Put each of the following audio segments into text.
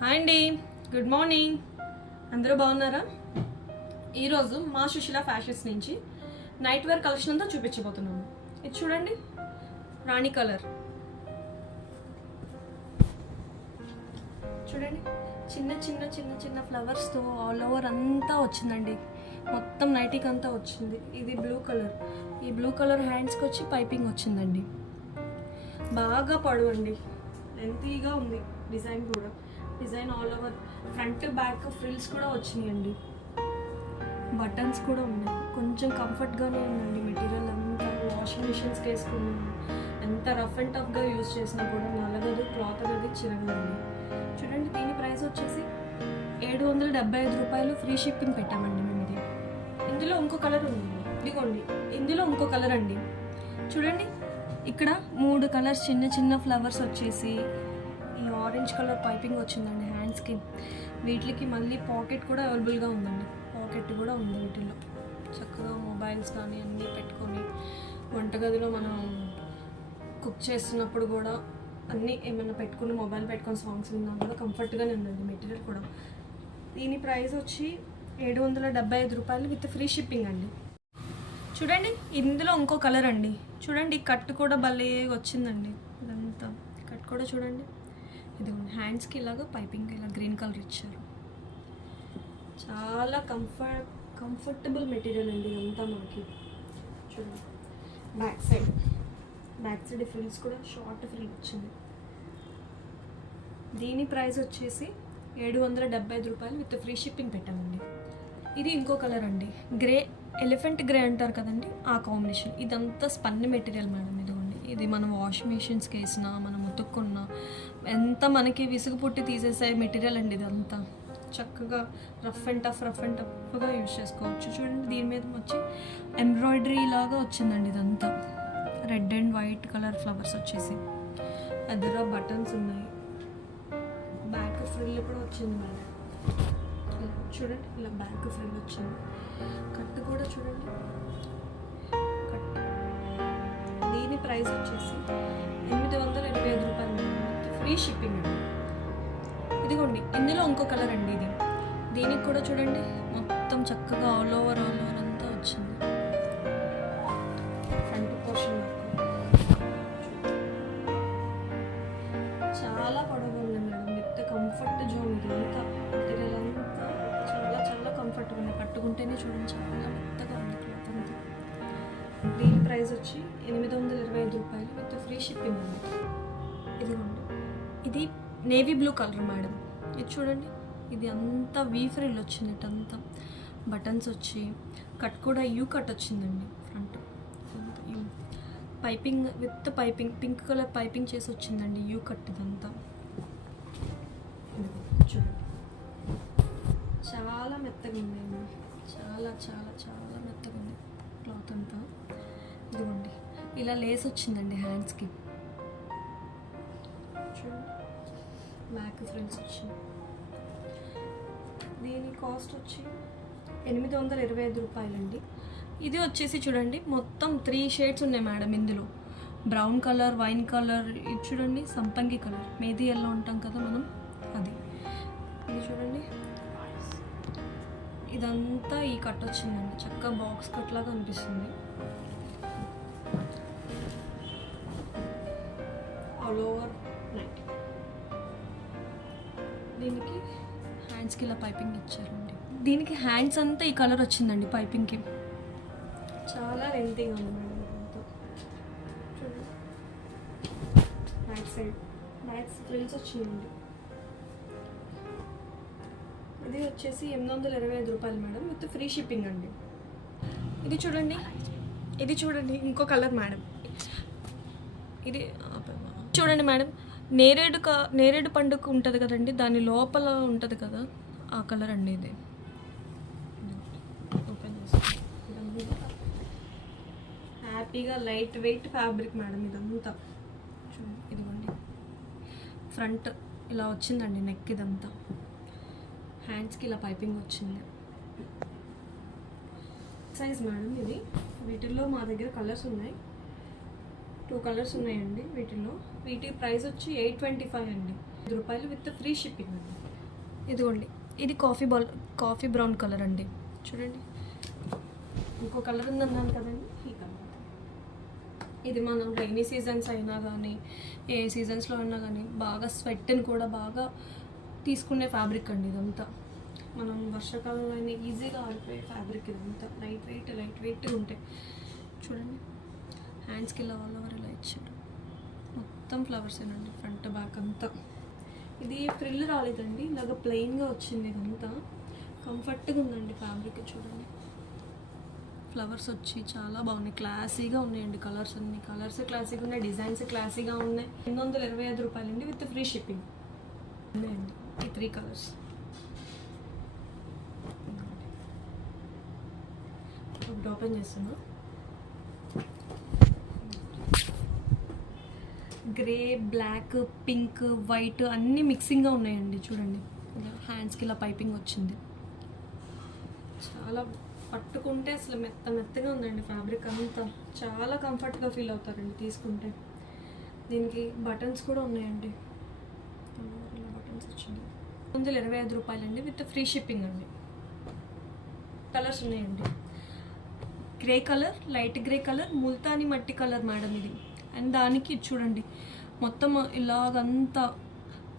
Hi అండి, good morning. అందరూ బాగున్నారా? ఈరోజు మా సుశీల ఫ్యాషన్స్ నుంచి నైట్ వేర్ కలెక్షన్ అంతా చూపించబోతున్నాము. ఇది చూడండి, రాణి కలర్. చూడండి, చిన్న చిన్న చిన్న చిన్న ఫ్లవర్స్తో ఆల్ ఓవర్ అంతా వచ్చిందండి. మొత్తం నైటీకి అంతా వచ్చింది. ఇది బ్లూ కలర్. ఈ బ్లూ కలర్ హ్యాండ్స్కి వచ్చి పైపింగ్ వచ్చిందండి. బాగా పొడవు అండి, లెంతీగా ఉంది. డిజైన్ కూడా design all over front back frills కూడా వచ్చినాయండి. బటన్స్ కూడా ఉన్నాయి. కొంచెం కంఫర్ట్గానే ఉందండి. మెటీరియల్ అంతా వాషింగ్ మిషన్స్కి వేసుకున్నాను. ఎంత రఫ్ అండ్ టఫ్గా యూజ్ చేసినా కూడా నలగదు, క్లాత్ అనేది చిరగదండి. చూడండి, దీని ప్రైస్ వచ్చేసి 775 రూపాయలు. ఫ్రీ షిప్పింగ్ పెట్టామండి మేము. ఇది ఇందులో ఇంకో కలర్ ఉంది. ఇదిగోండి, ఇందులో ఇంకో కలర్ అండి. చూడండి, ఇక్కడ 3 కలర్స్ చిన్న చిన్న ఫ్లవర్స్ వచ్చేసి ఈ ఆరెంజ్ కలర్ పైపింగ్ వచ్చిందండి హ్యాండ్స్కి. వీటికి మళ్ళీ పాకెట్ కూడా అవైలబుల్గా ఉందండి. పాకెట్ కూడా ఉంది వీటిల్లో. చక్కగా మొబైల్స్ కానీ అన్నీ పెట్టుకొని వంటగదిలో మనం కుక్ చేస్తున్నప్పుడు కూడా అన్నీ ఏమైనా పెట్టుకుని మొబైల్ పెట్టుకొని సాంగ్స్ విన్నా కూడా కంఫర్ట్గానే ఉందండి. మెటీరియల్ కూడా. దీని ప్రైస్ వచ్చి 775 రూపాయలు విత్ ఫ్రీ షిప్పింగ్ అండి. చూడండి, ఇందులో ఇంకో కలర్ అండి. చూడండి, కట్ కూడా భలే వచ్చిందండి. ఇదంతా కట్ కూడా చూడండి. ఇది హ్యాండ్స్కి ఇలాగా పైపింగ్ ఇలా గ్రీన్ కలర్ ఇచ్చారు. చాలా కంఫర్టబుల్ మెటీరియల్ అండి ఇదంతా మనకి. చూడండి, బ్యాక్ సైడ్ ఫ్రిల్స్ కూడా షార్ట్ ఫ్రిల్ వచ్చింది. దీని ప్రైస్ వచ్చేసి 775 రూపాయలు విత్ ఫ్రీ షిప్పింగ్ పెట్టామండి. ఇది ఇంకో కలర్ అండి, గ్రే, ఎలిఫెంట్ గ్రే అంటారు కదండి, ఆ కాంబినేషన్. ఇదంతా స్పన్ మెటీరియల్ మేడం. ఇదిగోండి, ఇది మనం వాషింగ్ మిషన్స్కి వేసినా మనం ఉతుక్కున్నా ఎంత మనకి విసుగు పుట్టి తీసేసే మెటీరియల్ అండి. ఇదంతా చక్కగా రఫ్ అండ్ టఫ్గా యూజ్ చేసుకోవచ్చు. చూడండి, దీని మీద వచ్చి ఎంబ్రాయిడరీ లాగా వచ్చిందండి. ఇదంతా red and white colour flowers వచ్చేసి ఎదురు బటన్స్ ఉన్నాయి. బ్యాక్ ఫ్రిల్ కూడా వచ్చింది మేడం. చూడండి, ఇలా బ్యాక్ ఫ్రిల్ వచ్చింది. కట్ కూడా చూడండి, కట్. దీని ప్రైస్ వచ్చేసి 825 రూపాయలు ఫ్రీ షిప్పింగ్ అండి. ఇదిగోండి, ఇందులో ఇంకో కలర్ అండి. దీనికి కూడా చూడండి, మొత్తం చక్కగా ఆల్ ఓవర్ అంతా వచ్చింది. ఫ్రంట్ పోర్షన్ చాలా పొడవుగా ఉంది మేడం. With comfort zone. ఇదంతా మెటీరియల్ అంతా చాలా కంఫర్ట్గా ఉంది. కట్టుకుంటేనే చూడండి, చాలా మెత్తగా ఉంది క్లాత్ అంతా. దీని ప్రైస్ వచ్చి 825 రూపాయలు విత్ ఫ్రీ షిప్పింగ్ ఉంది. ఇదిగోండి, ఇది నేవీ బ్లూ కలర్ మేడం. ఇది చూడండి, ఇది అంతా వీ ఫ్రిల్ వచ్చింది. ఇటంతా బటన్స్ వచ్చి కట్ కూడా యూ కట్ వచ్చిందండి. Front you piping with piping, pink colour piping చేసి వచ్చిందండి. యూ కట్ ఇదంతా. చూడండి, చాలా మెత్తగా ఉందండి. చాలా చాలా చాలా మెత్తగా ఉంది క్లాత్ అంతా. ఇదిగోండి, ఇలా లేస్ వచ్చిందండి హ్యాండ్స్కి. చూడండి, బ్యాక్ ఫ్రిల్స్ వచ్చింది. దీని కాస్ట్ వచ్చి 825 రూపాయలండి. ఇది వచ్చేసి చూడండి, మొత్తం 3 షేడ్స్ ఉన్నాయి మేడం ఇందులో. బ్రౌన్ కలర్, వైన్ కలర్, ఇది చూడండి సంపంగి కలర్, మేదీ ఎల్లో ఉంటాం కదా మనం, అది. ఇది చూడండి, ఇదంతా ఈ కట్ వచ్చిందండి. చక్కగా బాక్స్ కట్ లాగా అనిపిస్తుంది. All over night. దీనికి హ్యాండ్స్కి ఇలా పైపింగ్ ఇచ్చారండి. దీనికి హ్యాండ్స్ అంతా ఈ కలర్ వచ్చిందండి పైపింగ్కి. చాలా లెంతీగా ఉంది మేడం ఇదంతా. చూడండి, బ్యాక్ ఫ్రిల్స్ వచ్చిందండి. ఇది వచ్చేసి 825 రూపాయలు మేడం విత్ ఫ్రీ షిప్పింగ్ అండి. ఇది చూడండి, ఇంకో కలర్ మేడం. ఇది చూడండి మేడం, నేరేడు పండుగ ఉంటుంది కదండి, దాని లోపల ఉంటుంది కదా, ఆ కలర్ అండి. ఇది ఓపెన్ చేసి హ్యాపీగా లైట్ వెయిట్ ఫ్యాబ్రిక్ మేడం ఇదంతా. చూడండి, ఇదిగోండి, ఫ్రంట్ ఇలా వచ్చిందండి నెక్. ఇదంతా హ్యాండ్స్కి ఇలా పైపింగ్ వచ్చింది. సైజ్ మేడం ఇది. వీటిల్లో మా దగ్గర కలర్స్ ఉన్నాయి. 2 కలర్స్ ఉన్నాయండి వీటిలో. వీటి ప్రైస్ వచ్చి 825 అండి. రూపాయలు విత్ ఫ్రీ షిప్పింగ్ అండి. ఇదిగోండి, ఇది కాఫీ బ్రౌన్ కలర్ అండి. చూడండి, ఇంకో కలర్ ఉందన్నాను కదండి, ఈ కలర్. ఇది మనం రైనీ సీజన్స్ అయినా కానీ ఏ సీజన్స్లో అయినా కానీ బాగా స్వెట్ని కూడా బాగా తీసుకునే ఫ్యాబ్రిక్ అండి ఇదంతా. మనం వర్షాకాలంలో అయినా ఈజీగా ఆడిపోయే ఫ్యాబ్రిక్ ఇదంతా. లైట్ వెయిట్గా ఉంటాయి. చూడండి, హ్యాండ్స్కి ఇలా ఇలా ఇచ్చారు. మొత్తం ఫ్లవర్స్ ఏనండి, ఫ్రంట్ బ్యాక్ అంతా. ఇది ఫ్రిల్ రాలేదండి, ఇలాగ ప్లెయిన్గా వచ్చింది. ఇదంతా కంఫర్ట్గా ఉందండి ఫ్యాబ్రిక్. చూడండి, ఫ్లవర్స్ వచ్చి చాలా బాగున్నాయి, క్లాసీగా ఉన్నాయండి. కలర్స్ అన్ని కలర్స్ క్లాసీగా ఉన్నాయి, డిజైన్స్ క్లాసీగా ఉన్నాయి. 825 రూపాయలండి విత్ ఫ్రీ షిప్పింగ్ ఉన్నాయండి ఈ 3 కలర్స్. ఇప్పుడు ఓపెన్ చేస్తున్నా. గ్రే, బ్లాక్, పింక్, వైట్ అన్నీ మిక్సింగ్గా ఉన్నాయండి. చూడండి, హ్యాండ్స్కి ఇలా పైపింగ్ వచ్చింది. చాలా పట్టుకుంటే అసలు మెత్తగా ఉందండి ఫ్యాబ్రిక్ అంతా. చాలా కంఫర్ట్గా ఫీల్ అవుతారండి తీసుకుంటే. దీనికి బటన్స్ కూడా ఉన్నాయండి, ఇలా బటన్స్ వచ్చింది. 825 రూపాయలండి విత్ ఫ్రీ షిప్పింగ్ అండి. కలర్స్ ఉన్నాయండి, grey colour, light grey colour, Multani మట్టి కలర్ మేడం ఇది. అండ్ దానికి చూడండి, మొత్తం ఇలాగంతా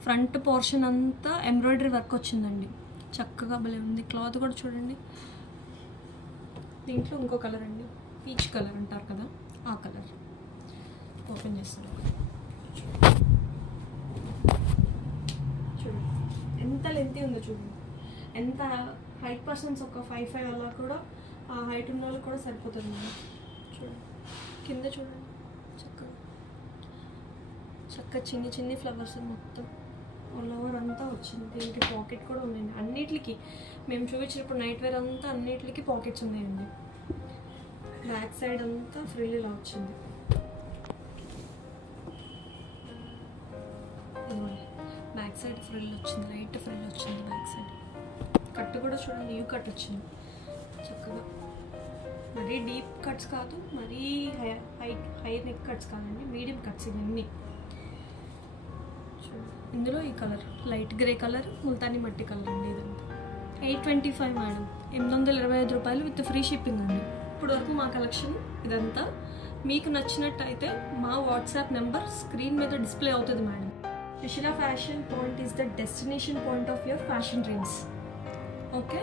ఫ్రంట్ పోర్షన్ అంతా ఎంబ్రాయిడరీ వర్క్ వచ్చిందండి. చక్కగా భలే ఉంది. క్లాత్ కూడా చూడండి. దీంట్లో ఇంకో కలర్ అండి, పీచ్ కలర్ అంటారు కదా, ఆ కలర్. ఓపెన్ చేస్తాను. చూడండి ఎంత లెంతీ ఉందో చూడండి. ఎంత హైట్ పర్సన్స్ ఒక 5'5" అలా కూడా, ఆ హైట్ ఉన్న వాళ్ళు కూడా సరిపోతుంది మేడం. చూడండి, కింద చూడండి, చక్కగా చిన్ని ఫ్లవర్స్ మొత్తం ఆల్ ఓవర్ అంతా వచ్చింది. దీనికి పాకెట్ కూడా ఉన్నాయండి. అన్నిటికి మేము చూపించినప్పుడు నైట్ వేర్ అంతా అన్నిటికి పాకెట్స్ ఉన్నాయండి. బ్యాక్ సైడ్ అంతా ఫ్రిల్ ఇలా వచ్చింది. బ్యాక్ సైడ్ ఫ్రిల్ వచ్చింది, లైట్ ఫ్రిల్ వచ్చింది బ్యాక్ సైడ్. కట్ కూడా చూడండి, యూ కట్ వచ్చింది చక్కగా. మరీ డీప్ కట్స్ కాదు, మరీ హై నెక్ కట్స్ కాదండి, మీడియం కట్స్ ఇవన్నీ. ఇందులో ఈ colour light grey colour, Multani మట్టి కలర్ అండి. ఇదంతా 825 మేడం, 825 రూపాయలు విత్ ఫ్రీ షిప్పింగ్ అండి. ఇప్పుడు వరకు మా కలెక్షన్ ఇదంతా. మీకు నచ్చినట్టయితే మా వాట్సాప్ నెంబర్ స్క్రీన్ మీద డిస్ప్లే అవుతుంది madam. Sushila fashion point is the destination point of your fashion dreams. Okay.